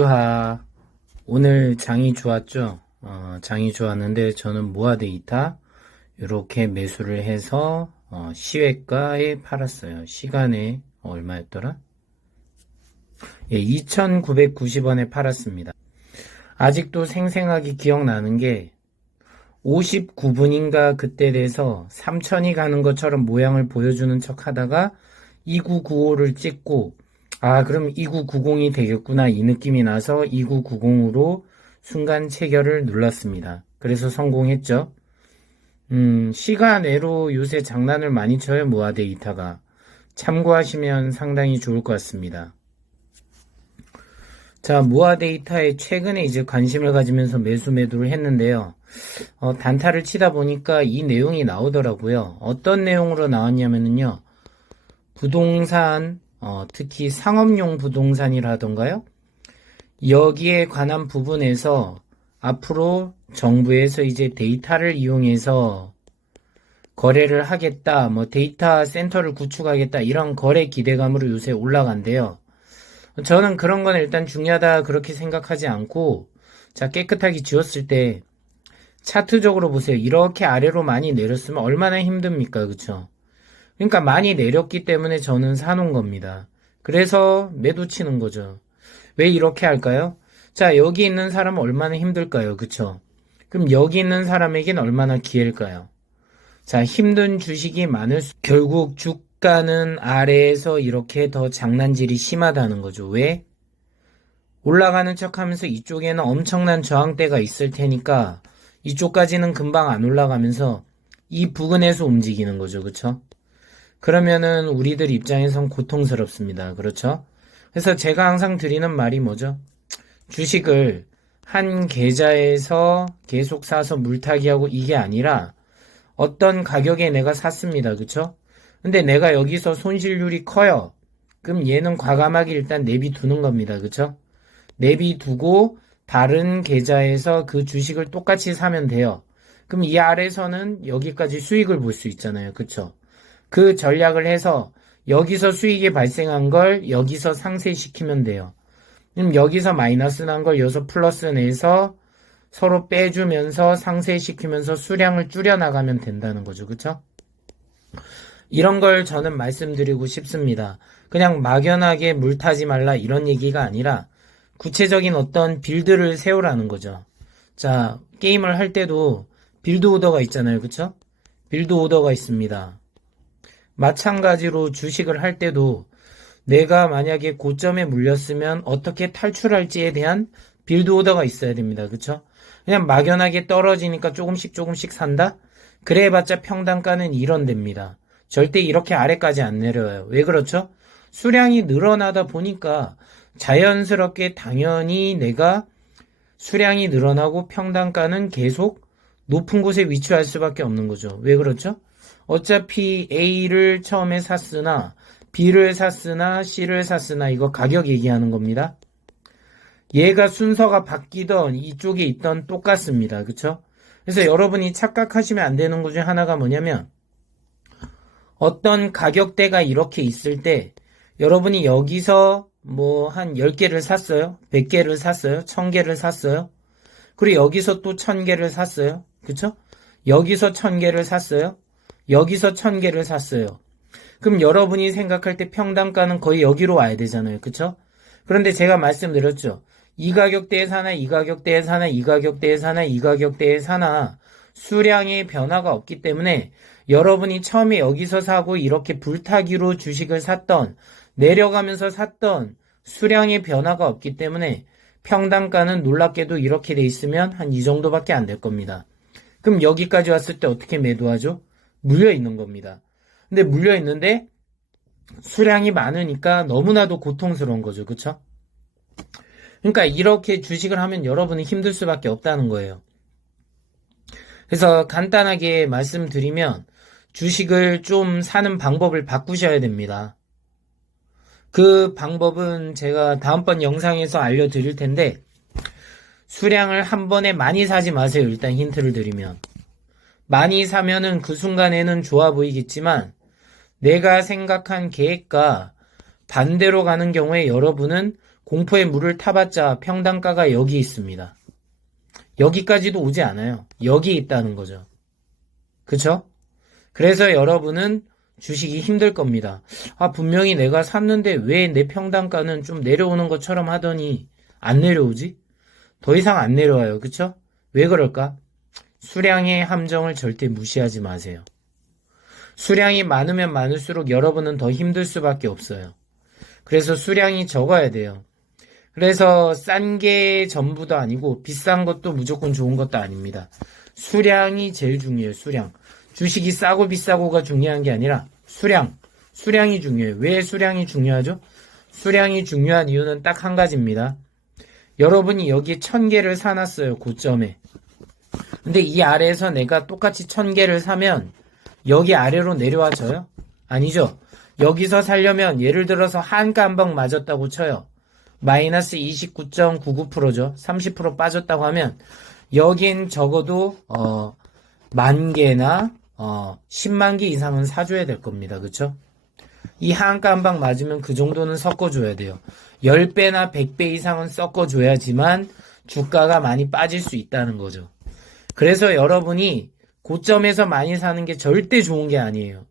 주하. 오늘 장이 좋았죠? 장이 좋았는데 저는 모아 데이터 이렇게 매수를 해서 시외가에 팔았어요. 시간에 얼마였더라? 예, 2,990원에 팔았습니다. 아직도 생생하게 기억나는 게 59분인가 그때 돼서 3,000이 가는 것처럼 모양을 보여주는 척 하다가 2995를 찍고 그럼 2990이 되겠구나 이 느낌이 나서 2990으로 순간 체결을 눌렀습니다. 그래서 성공했죠. 시간외로 요새 장난을 많이 쳐요. 모아 데이터가. 참고하시면 상당히 좋을 것 같습니다. 자, 모아 데이터에 최근에 이제 관심을 가지면서 매수 매도를 했는데요. 단타를 치다 보니까 이 내용이 나오더라고요. 어떤 내용으로 나왔냐면요. 부동산, 특히 상업용 부동산이라던가요. 여기에 관한 부분에서 앞으로 정부에서 이제 데이터를 이용해서 거래를 하겠다, 데이터 센터를 구축하겠다, 이런 거래 기대감으로 요새 올라간대요. 저는 그런 건 일단 중요하다 그렇게 생각하지 않고, 자, 깨끗하게 지웠을 때 차트적으로 보세요. 이렇게 아래로 많이 내렸으면 얼마나 힘듭니까? 그쵸? 그러니까 많이 내렸기 때문에 저는 사놓은 겁니다. 그래서 매도 치는 거죠. 왜 이렇게 할까요? 자, 여기 있는 사람은 얼마나 힘들까요? 그쵸? 그럼 여기 있는 사람에겐 얼마나 기회일까요? 자, 힘든 주식이 많을수록 결국 주가는 아래에서 이렇게 더 장난질이 심하다는 거죠. 왜? 올라가는 척 하면서 이쪽에는 엄청난 저항대가 있을 테니까 이쪽까지는 금방 안 올라가면서 이 부근에서 움직이는 거죠. 그쵸? 그러면은 우리들 입장에선 고통스럽습니다. 그렇죠? 그래서 제가 항상 드리는 말이 뭐죠? 주식을 한 계좌에서 계속 사서 물타기하고 이게 아니라 어떤 가격에 내가 샀습니다. 그쵸? 근데 내가 여기서 손실률이 커요. 그럼 얘는 과감하게 일단 내비두는 겁니다. 그쵸? 내비두고 다른 계좌에서 그 주식을 똑같이 사면 돼요. 그럼 이 아래서는 여기까지 수익을 볼 수 있잖아요. 그쵸? 그 전략을 해서 여기서 수익이 발생한 걸 여기서 상쇄시키면 돼요. 그럼 여기서 마이너스 난 걸 여기서 플러스 내서 서로 빼주면서 상쇄시키면서 수량을 줄여나가면 된다는 거죠. 그쵸? 이런 걸 저는 말씀드리고 싶습니다. 그냥 막연하게 물 타지 말라 이런 얘기가 아니라 구체적인 어떤 빌드를 세우라는 거죠. 자, 게임을 할 때도 빌드 오더가 있잖아요. 그쵸? 빌드 오더가 있습니다. 마찬가지로 주식을 할 때도 내가 만약에 고점에 물렸으면 어떻게 탈출할지에 대한 빌드 오더가 있어야 됩니다. 그쵸? 그냥 막연하게 떨어지니까 조금씩 산다? 그래봤자 평단가는 이런 데입니다. 절대 이렇게 아래까지 안 내려요. 왜 그렇죠? 수량이 늘어나다 보니까 자연스럽게 당연히 내가 수량이 늘어나고 평단가는 계속 높은 곳에 위치할 수밖에 없는 거죠. 왜 그렇죠? 어차피 A를 처음에 샀으나 B를 샀으나 C를 샀으나 이거 가격 얘기하는 겁니다. 얘가 순서가 바뀌던 이쪽에 있던 똑같습니다. 그쵸? 그래서 여러분이 착각하시면 안 되는 것 중 하나가 뭐냐면 어떤 가격대가 이렇게 있을 때 여러분이 여기서 한 10개를 샀어요. 100개를 샀어요. 1000개를 샀어요. 그리고 여기서 또 1000개를 샀어요. 그쵸? 여기서 1000개를 샀어요. 여기서 1000개를 샀어요. 그럼 여러분이 생각할 때 평단가는 거의 여기로 와야 되잖아요. 그쵸? 그런데 제가 말씀드렸죠. 이 가격대에 사나 이 가격대에 사나 이 가격대에 사나 이 가격대에 사나 수량의 변화가 없기 때문에 여러분이 처음에 여기서 사고 이렇게 불타기로 주식을 샀던 내려가면서 샀던 수량의 변화가 없기 때문에 평단가는 놀랍게도 이렇게 돼 있으면 한 이 정도밖에 안 될 겁니다. 그럼 여기까지 왔을 때 어떻게 매도하죠? 물려 있는 겁니다. 근데 물려 있는데 수량이 많으니까 너무나도 고통스러운 거죠. 그쵸? 그러니까 이렇게 주식을 하면 여러분이 힘들 수밖에 없다는 거예요. 그래서 간단하게 말씀드리면 주식을 좀 사는 방법을 바꾸셔야 됩니다. 그 방법은 제가 다음번 영상에서 알려드릴 텐데 수량을 한 번에 많이 사지 마세요. 일단 힌트를 드리면 많이 사면은 그 순간에는 좋아 보이겠지만 내가 생각한 계획과 반대로 가는 경우에 여러분은 공포에 물을 타봤자 평단가가 여기 있습니다. 여기까지도 오지 않아요. 여기 있다는 거죠. 그쵸? 그래서 여러분은 주식이 힘들 겁니다. 아, 분명히 내가 샀는데 왜 내 평단가는 좀 내려오는 것처럼 하더니 안 내려오지? 더 이상 안 내려와요. 그쵸? 왜 그럴까? 수량의 함정을 절대 무시하지 마세요. 수량이 많으면 많을수록 여러분은 더 힘들 수밖에 없어요. 그래서 수량이 적어야 돼요. 그래서 싼 게 전부도 아니고 비싼 것도 무조건 좋은 것도 아닙니다. 수량이 제일 중요해요. 수량. 주식이 싸고 비싸고가 중요한 게 아니라 수량이 중요해요. 왜 수량이 중요하죠? 수량이 중요한 이유는 딱 한 가지입니다. 여러분이 여기 1000개를 사놨어요. 고점에. 근데 이 아래에서 내가 똑같이 1000개를 사면 여기 아래로 내려와져요? 아니죠. 여기서 살려면 예를 들어서 한가 한 방 맞았다고 쳐요. 마이너스 29.99%죠. 30% 빠졌다고 하면 여긴 적어도 10,000개나 10만 개 이상은 사줘야 될 겁니다. 그쵸? 이 한가 한 방 맞으면 그 정도는 섞어줘야 돼요. 10배나 100배 이상은 섞어줘야지만 주가가 많이 빠질 수 있다는 거죠. 그래서 여러분이 고점에서 많이 사는 게 절대 좋은 게 아니에요.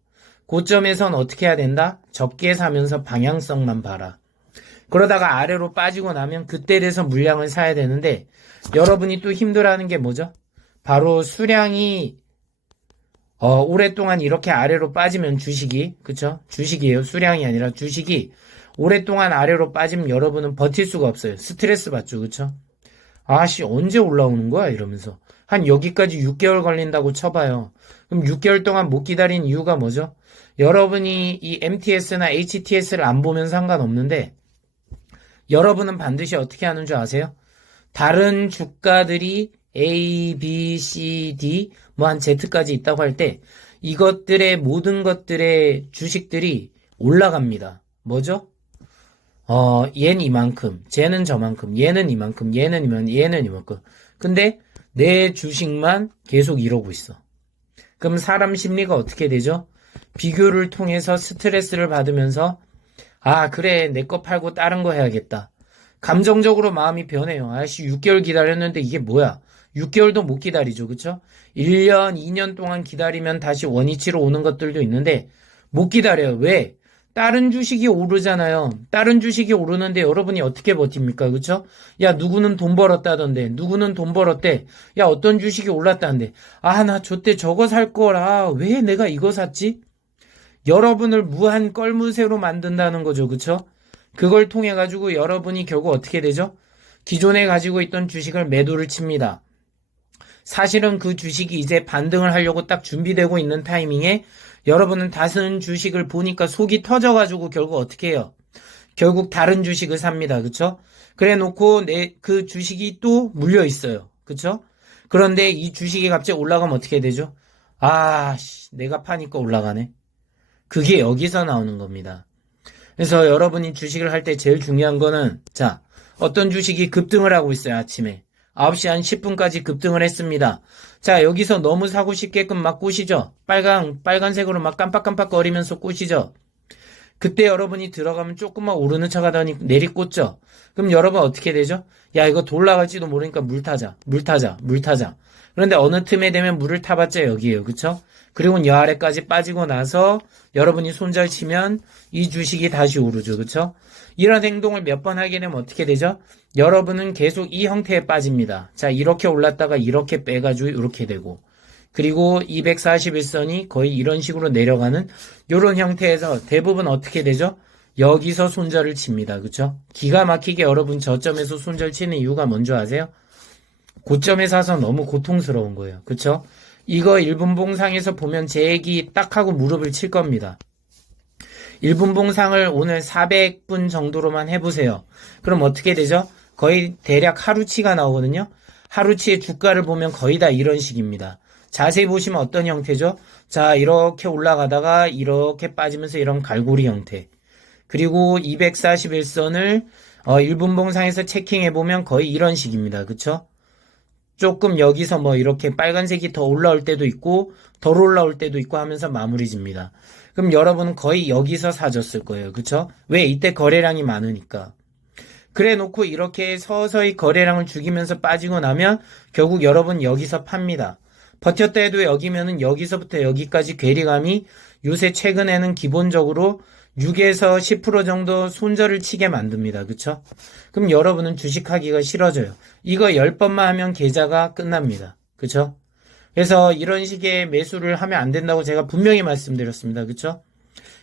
고점에선 어떻게 해야 된다? 적게 사면서 방향성만 봐라. 그러다가 아래로 빠지고 나면 그때 돼서 물량을 사야 되는데 여러분이 또 힘들어하는 게 뭐죠? 바로 수량이 오랫동안 이렇게 아래로 빠지면 주식이, 그쵸? 주식이에요. 수량이 아니라 주식이 오랫동안 아래로 빠지면 여러분은 버틸 수가 없어요. 스트레스 받죠. 그쵸? 아씨, 언제 올라오는 거야? 이러면서. 한 여기까지 6개월 걸린다고 쳐봐요. 그럼 6개월 동안 못 기다린 이유가 뭐죠? 여러분이 이 MTS나 HTS를 안 보면 상관없는데 여러분은 반드시 어떻게 하는 줄 아세요? 다른 주가들이 A, B, C, D 뭐 한 Z까지 있다고 할 때 이것들의 모든 것들의 주식들이 올라갑니다. 뭐죠? 얘는 이만큼, 쟤는 저만큼, 얘는 이만큼, 얘는 이만큼, 얘는 이만큼. 근데 내 주식만 계속 이러고 있어. 그럼 사람 심리가 어떻게 되죠? 비교를 통해서 스트레스를 받으면서 아, 그래, 내 거 팔고 다른 거 해야겠다. 감정적으로 마음이 변해요. 아씨, 6개월 기다렸는데 이게 뭐야? 6개월도 못 기다리죠. 그쵸? 1년, 2년 동안 기다리면 다시 원위치로 오는 것들도 있는데 못 기다려요. 왜? 다른 주식이 오르잖아요. 다른 주식이 오르는데 여러분이 어떻게 버팁니까? 그쵸? 야, 누구는 돈 벌었다던데. 누구는 돈 벌었대. 야, 어떤 주식이 올랐다는데. 아, 나 저때 저거 살 거라. 왜 내가 이거 샀지? 여러분을 무한 껄무새로 만든다는 거죠. 그쵸? 그걸 통해 가지고 여러분이 결국 어떻게 되죠? 기존에 가지고 있던 주식을 매도를 칩니다. 사실은 그 주식이 이제 반등을 하려고 딱 준비되고 있는 타이밍에 여러분은 다른 주식을 보니까 속이 터져가지고 결국 어떻게 해요? 결국 다른 주식을 삽니다. 그쵸? 그래 놓고 그 주식이 또 물려 있어요. 그쵸? 그런데 이 주식이 갑자기 올라가면 어떻게 되죠? 아, 내가 파니까 올라가네. 그게 여기서 나오는 겁니다. 그래서 여러분이 주식을 할 때 제일 중요한 거는 자, 어떤 주식이 급등을 하고 있어요. 아침에 9시 한 10분까지 급등을 했습니다. 자, 여기서 너무 사고 싶게끔 막 꼬시죠. 빨간색으로 막 깜빡깜빡 거리면서 꼬시죠. 그때 여러분이 들어가면 조금만 오르는 척 하더니 내리꽂죠. 그럼 여러분 어떻게 되죠? 야, 이거 돌아갈지도 모르니까 물 타자. 그런데 어느 틈에 되면 물을 타봤자 여기에요. 그쵸? 그리고 여 아래까지 빠지고 나서 여러분이 손절 치면 이 주식이 다시 오르죠. 그쵸? 이런 행동을 몇 번 하게 되면 어떻게 되죠? 여러분은 계속 이 형태에 빠집니다. 자, 이렇게 올랐다가 이렇게 빼가지고 이렇게 되고 그리고 241선이 거의 이런 식으로 내려가는 이런 형태에서 대부분 어떻게 되죠? 여기서 손절을 칩니다. 그쵸? 기가 막히게 여러분 저점에서 손절 치는 이유가 뭔지 아세요? 고점에 사서 너무 고통스러운 거예요. 그쵸? 이거 1분봉상에서 보면 제 얘기 딱 하고 무릎을 칠 겁니다. 1분봉상을 오늘 400분 정도로만 해보세요. 그럼 어떻게 되죠? 거의 대략 하루치가 나오거든요. 하루치의 주가를 보면 거의 다 이런 식입니다. 자세히 보시면 어떤 형태죠? 자, 이렇게 올라가다가 이렇게 빠지면서 이런 갈고리 형태. 그리고 241선을 1분봉상에서 체킹해보면 거의 이런 식입니다. 그쵸? 조금 여기서 뭐 이렇게 빨간색이 더 올라올 때도 있고 덜 올라올 때도 있고 하면서 마무리 집니다. 그럼 여러분은 거의 여기서 사줬을 거예요. 그쵸? 왜? 이때 거래량이 많으니까. 그래 놓고 이렇게 서서히 거래량을 죽이면서 빠지고 나면 결국 여러분 여기서 팝니다. 버텼다 해도 여기면은 여기서부터 여기까지 괴리감이 요새 최근에는 기본적으로 6에서 10% 정도 손절을 치게 만듭니다. 그쵸? 그럼 여러분은 주식하기가 싫어져요. 이거 10번만 하면 계좌가 끝납니다. 그쵸? 그래서 이런 식의 매수를 하면 안 된다고 제가 분명히 말씀드렸습니다. 그쵸?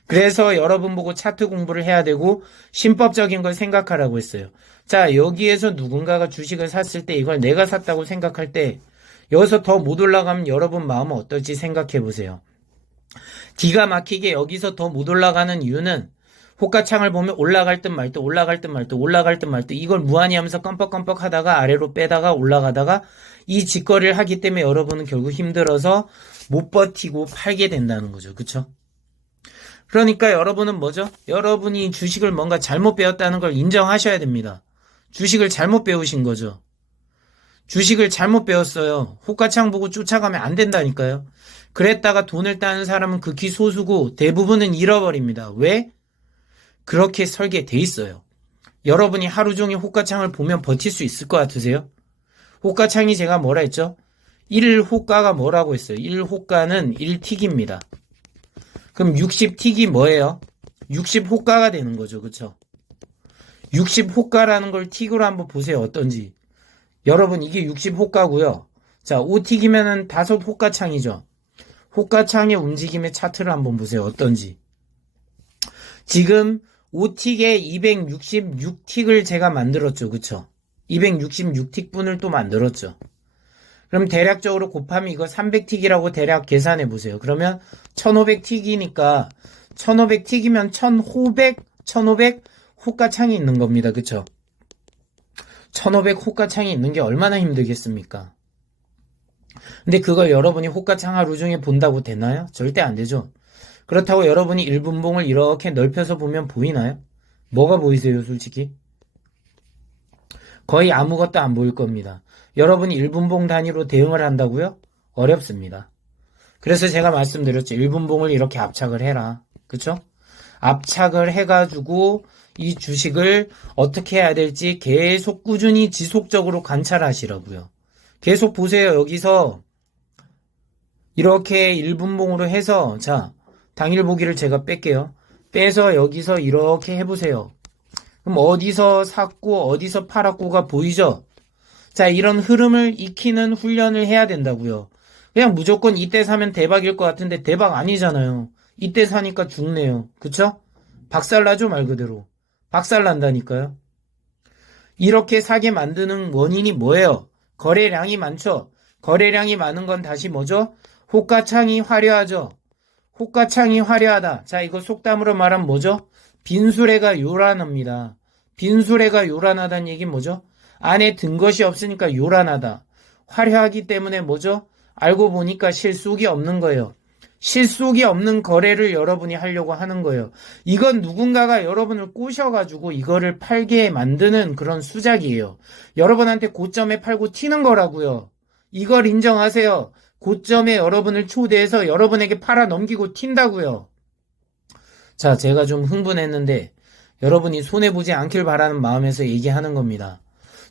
그래서 여러분 보고 차트 공부를 해야 되고 신법적인 걸 생각하라고 했어요. 자, 여기에서 누군가가 주식을 샀을 때 이걸 내가 샀다고 생각할 때 여기서 더 못 올라가면 여러분 마음은 어떨지 생각해 보세요. 기가 막히게 여기서 더 못 올라가는 이유는 호가창을 보면 올라갈 듯 말 듯 올라갈 듯 말 듯 올라갈 듯 말 듯 이걸 무한히 하면서 껌뻑껌뻑 하다가 아래로 빼다가 올라가다가 이 짓거리를 하기 때문에 여러분은 결국 힘들어서 못 버티고 팔게 된다는 거죠. 그쵸? 그러니까 여러분은 뭐죠? 여러분이 주식을 뭔가 잘못 배웠다는 걸 인정하셔야 됩니다. 주식을 잘못 배우신 거죠. 주식을 잘못 배웠어요. 호가창 보고 쫓아가면 안 된다니까요. 그랬다가 돈을 따는 사람은 극히 소수고 대부분은 잃어버립니다. 왜? 그렇게 설계돼 있어요. 여러분이 하루 종일 호가창을 보면 버틸 수 있을 것 같으세요? 호가창이 제가 뭐라 했죠? 1호가가 뭐라고 했어요? 1호가는 1틱입니다. 그럼 60틱이 뭐예요? 60호가가 되는 거죠. 그쵸? 60호가라는 걸 틱으로 한번 보세요. 어떤지. 여러분 이게 60호가고요. 자, 5틱이면은 5호가창이죠. 호가창의 움직임의 차트를 한번 보세요. 어떤지. 지금 5틱에 266틱을 제가 만들었죠. 그쵸? 266틱 분을 또 만들었죠. 그럼 대략적으로 곱하면 이거 300틱이라고 대략 계산해 보세요. 그러면 1500틱이니까 1500틱이면 1500 호가창이 있는 겁니다. 그쵸? 1500 호가창이 있는 게 얼마나 힘들겠습니까? 근데 그걸 여러분이 호가창 하루 종일 본다고 되나요? 절대 안 되죠. 그렇다고 여러분이 1분봉을 이렇게 넓혀서 보면 보이나요? 뭐가 보이세요, 솔직히? 거의 아무것도 안 보일 겁니다. 여러분이 1분봉 단위로 대응을 한다고요? 어렵습니다. 그래서 제가 말씀드렸죠. 1분봉을 이렇게 압착을 해라. 그쵸? 압착을 해가지고 이 주식을 어떻게 해야 될지 계속 꾸준히 지속적으로 관찰하시라고요. 계속 보세요. 여기서 이렇게 1분봉으로 해서 자, 당일 보기를 제가 뺄게요. 빼서 여기서 이렇게 해보세요. 그럼 어디서 샀고 어디서 팔았고가 보이죠? 자, 이런 흐름을 익히는 훈련을 해야 된다고요. 그냥 무조건 이때 사면 대박일 것 같은데 대박 아니잖아요. 이때 사니까 죽네요. 그쵸? 박살나죠, 말 그대로. 박살난다니까요. 이렇게 사게 만드는 원인이 뭐예요? 거래량이 많죠? 거래량이 많은 건 다시 뭐죠? 호가창이 화려하죠? 호가창이 화려하다. 자, 이거 속담으로 말하면 뭐죠? 빈수레가 요란합니다. 빈수레가 요란하다는 얘기는 뭐죠? 안에 든 것이 없으니까 요란하다. 화려하기 때문에 뭐죠? 알고 보니까 실속이 없는 거예요. 실속이 없는 거래를 여러분이 하려고 하는 거예요. 이건 누군가가 여러분을 꼬셔가지고 이거를 팔게 만드는 그런 수작이에요. 여러분한테 고점에 팔고 튀는 거라고요. 이걸 인정하세요. 고점에 여러분을 초대해서 여러분에게 팔아 넘기고 튄다고요. 자, 제가 좀 흥분했는데 여러분이 손해보지 않길 바라는 마음에서 얘기하는 겁니다.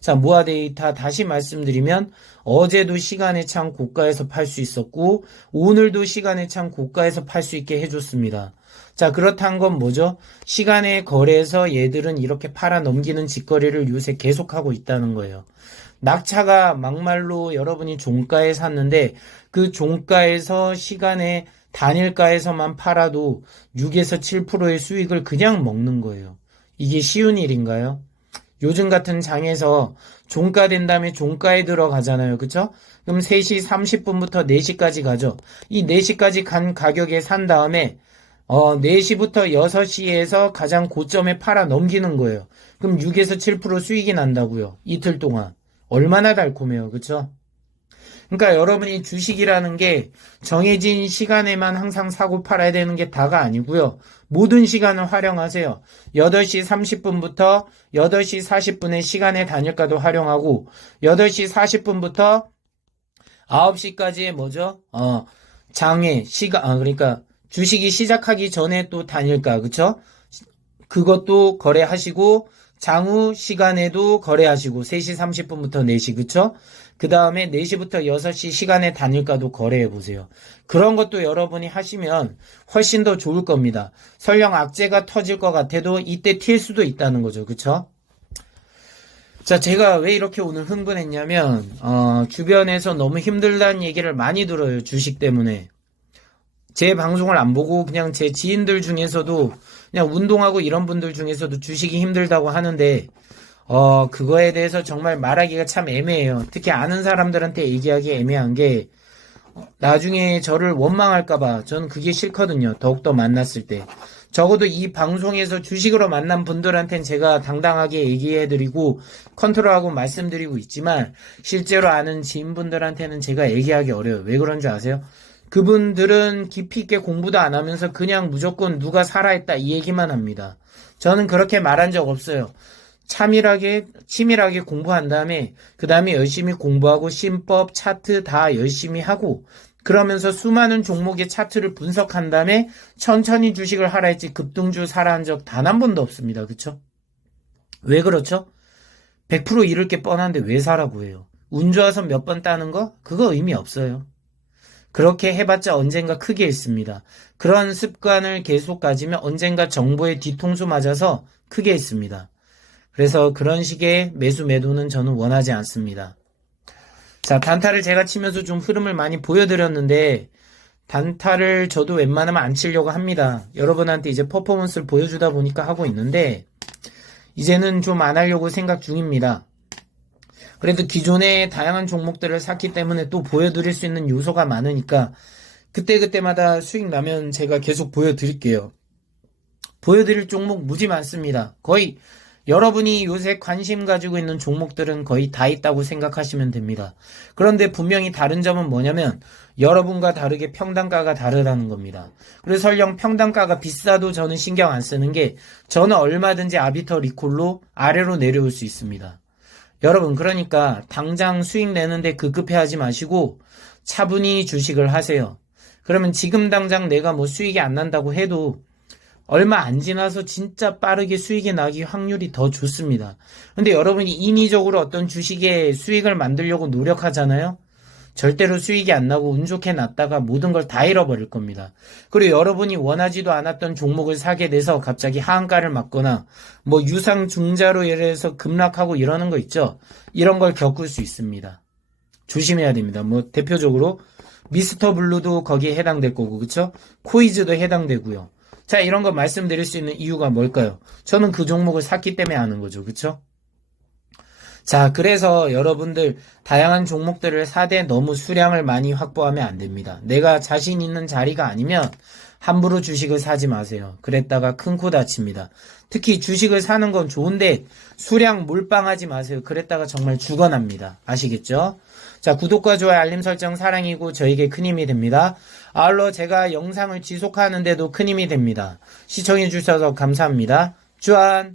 자, 모아데이터 다시 말씀드리면 어제도 시간의 창 고가에서 팔 수 있었고 오늘도 시간의 창 고가에서 팔 수 있게 해줬습니다. 자, 그렇다는 건 뭐죠? 시간의 거래에서 얘들은 이렇게 팔아 넘기는 짓거리를 요새 계속하고 있다는 거예요. 낙차가 막말로 여러분이 종가에 샀는데 그 종가에서 시간의 단일가에서만 팔아도 6에서 7%의 수익을 그냥 먹는 거예요. 이게 쉬운 일인가요? 요즘 같은 장에서 종가 된 다음에 종가에 들어가잖아요. 그쵸? 그럼 3시 30분부터 4시까지 가죠. 이 4시까지 간 가격에 산 다음에 4시부터 6시에서 가장 고점에 팔아 넘기는 거예요. 그럼 6에서 7% 수익이 난다고요. 이틀 동안. 얼마나 달콤해요. 그쵸? 그러니까 여러분이 주식이라는 게 정해진 시간에만 항상 사고 팔아야 되는 게 다가 아니고요. 모든 시간을 활용하세요. 8시 30분부터 8시 40분의 시간의 단일가도 활용하고 8시 40분부터 9시까지의 뭐죠? 장의 시간 그러니까 주식이 시작하기 전에 또 단일가 그쵸? 그것도 거래하시고 장후 시간에도 거래하시고 3시 30분부터 4시 그쵸? 그 다음에 4시부터 6시 시간에 단일가도 거래해보세요. 그런 것도 여러분이 하시면 훨씬 더 좋을 겁니다. 설령 악재가 터질 것 같아도 이때 튈 수도 있다는 거죠. 그쵸? 자, 제가 왜 이렇게 오늘 흥분했냐면 주변에서 너무 힘들다는 얘기를 많이 들어요. 주식 때문에. 제 방송을 안 보고 그냥 제 지인들 중에서도 그냥 운동하고 이런 분들 중에서도 주식이 힘들다고 하는데 그거에 대해서 정말 말하기가 참 애매해요. 특히 아는 사람들한테 얘기하기 애매한 게 나중에 저를 원망할까봐 저는 그게 싫거든요. 더욱더 만났을 때. 적어도 이 방송에서 주식으로 만난 분들한테는 제가 당당하게 얘기해드리고 컨트롤하고 말씀드리고 있지만 실제로 아는 지인분들한테는 제가 얘기하기 어려워요. 왜 그런 줄 아세요? 그분들은 깊이 있게 공부도 안 하면서 그냥 무조건 누가 살아있다 이 얘기만 합니다. 저는 그렇게 말한 적 없어요. 치밀하게 공부한 다음에 그 다음에 열심히 공부하고 신법, 차트 다 열심히 하고 그러면서 수많은 종목의 차트를 분석한 다음에 천천히 주식을 하라 했지 급등주 사라 한 적 단 한 번도 없습니다. 그쵸? 왜 그렇죠? 100% 잃을 게 뻔한데 왜 사라고 해요? 운 좋아서 몇 번 따는 거? 그거 의미 없어요. 그렇게 해봤자 언젠가 크게 했습니다. 그런 습관을 계속 가지면 언젠가 정보의 뒤통수 맞아서 크게 했습니다. 그래서 그런 식의 매수 매도는 저는 원하지 않습니다. 자, 단타를 제가 치면서 좀 흐름을 많이 보여드렸는데 단타를 저도 웬만하면 안 치려고 합니다. 여러분한테 이제 퍼포먼스를 보여주다 보니까 하고 있는데 이제는 좀 안 하려고 생각 중입니다. 그래도 기존의 다양한 종목들을 샀기 때문에 또 보여드릴 수 있는 요소가 많으니까 그때그때마다 수익 나면 제가 계속 보여드릴게요. 보여드릴 종목 무지 많습니다. 거의 여러분이 요새 관심 가지고 있는 종목들은 거의 다 있다고 생각하시면 됩니다. 그런데 분명히 다른 점은 뭐냐면 여러분과 다르게 평단가가 다르다는 겁니다. 그래서 설령 평단가가 비싸도 저는 신경 안 쓰는 게 저는 얼마든지 아비터 리콜로 아래로 내려올 수 있습니다. 여러분 그러니까 당장 수익 내는데 급급해하지 마시고 차분히 주식을 하세요. 그러면 지금 당장 내가 뭐 수익이 안 난다고 해도 얼마 안 지나서 진짜 빠르게 수익이 나기 확률이 더 좋습니다. 근데 여러분이 인위적으로 어떤 주식에 수익을 만들려고 노력하잖아요. 절대로 수익이 안 나고 운 좋게 났다가 모든 걸 다 잃어버릴 겁니다. 그리고 여러분이 원하지도 않았던 종목을 사게 돼서 갑자기 하한가를 맞거나 뭐 유상증자로 예를 들어서 급락하고 이러는 거 있죠. 이런 걸 겪을 수 있습니다. 조심해야 됩니다. 뭐 대표적으로 미스터 블루도 거기에 해당될 거고 그쵸? 코이즈도 해당되고요. 자, 이런 거 말씀드릴 수 있는 이유가 뭘까요? 저는 그 종목을 샀기 때문에 아는 거죠. 그쵸? 자, 그래서 여러분들 다양한 종목들을 사되 너무 수량을 많이 확보하면 안 됩니다. 내가 자신 있는 자리가 아니면 함부로 주식을 사지 마세요. 그랬다가 큰 코 다칩니다. 특히 주식을 사는 건 좋은데 수량 몰빵하지 마세요. 그랬다가 정말 죽어납니다. 아시겠죠? 자, 구독과 좋아요, 알림 설정 사랑이고 저에게 큰 힘이 됩니다. 아울러 제가 영상을 지속하는데도 큰 힘이 됩니다. 시청해주셔서 감사합니다. 주안!